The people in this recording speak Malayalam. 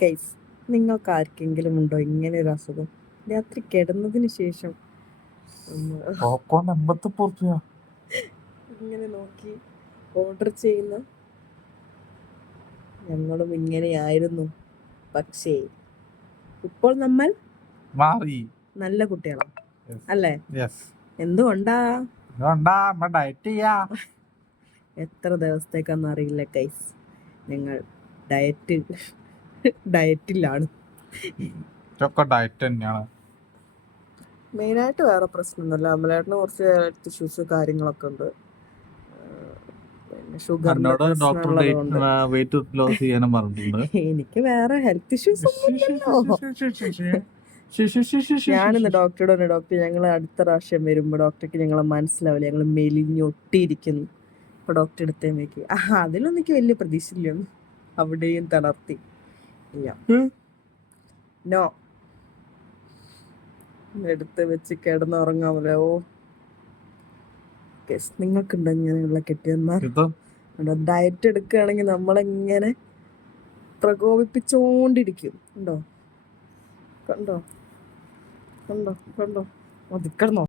ഗൈസ്, നിങ്ങൾക്ക് ആർക്കെങ്കിലും ഉണ്ടോ ഇങ്ങനെ ഒരു അസുഖം? രാത്രി കിടന്നതിന് ശേഷം ഒന്ന് പോപ്കോൺ 80 രൂപ. ഇങ്ങനെ നോക്കി ഓർഡർ ചെയ്യുന്ന? ഞങ്ങളും ഇങ്ങനെയായിരുന്നു, പക്ഷേ ഇപ്പോൾ നമ്മൾ മാറി. നല്ല കുട്ടികളാണ് അല്ലേ? യെസ്. എന്തുകൊണ്ടാ? ഡയറ്റ് ചെയ്യാ. എത്ര ദിവസത്തേക്കാന്ന് അറിയില്ല ഗൈസ്, ഞങ്ങൾ ഡയറ്റിലാണ്. ഡയറ്റ് തന്നെയാണ് മെയിനായിട്ട്. വേറെ പ്രശ്നമൊന്നുമില്ല. അമലേട്ടന് കുറച്ച് ഹെൽത്ത് ഇഷ്യൂസ് കാര്യങ്ങളൊക്കെ ഉണ്ട്. പിന്നെ ഷുഗറിന്റെ പ്രശ്നമുള്ളത് കൊണ്ട് വെയിറ്റ് ലോസ് ചെയ്യാനും പറഞ്ഞിട്ടുണ്ട്. എനിക്ക് വേറെ ഹെൽത്ത് ഇഷ്യൂസ് ഒന്നുമില്ലല്ലോ. ഞാനിന്ന് ഡോക്ടറോട് ഡോക്ടർ, ഞങ്ങൾ അടുത്ത പ്രാവശ്യം വരുമ്പോൾ ഡോക്ടർക്ക് ഞങ്ങളെ മനസ്സിലാവില്ല, ഞങ്ങൾ മെലിഞ്ഞൊട്ടിയിരിക്കുന്നു. അപ്പോൾ ഡോക്ടർ എടുത്തേ നോക്കി, അതിലൊന്നും എനിക്ക് വലിയ പ്രതീക്ഷയില്ല. അവിടെയും തളർത്തി. ഇല്ല, നോ, എടുത്ത് വെച്ച് കിടന്നുറങ്ങാമല്ലോ. നിങ്ങൾക്കുണ്ടോ ഇങ്ങനെയുള്ള കെട്ടിയന്മാർ? ഡയറ്റ് എടുക്കുകയാണെങ്കിൽ നമ്മളെങ്ങനെ പ്രകോപിപ്പിച്ചോണ്ടിരിക്കും. കണ്ടോ കണ്ടോ കണ്ടോ കണ്ടോ, അത് കിടന്നോ.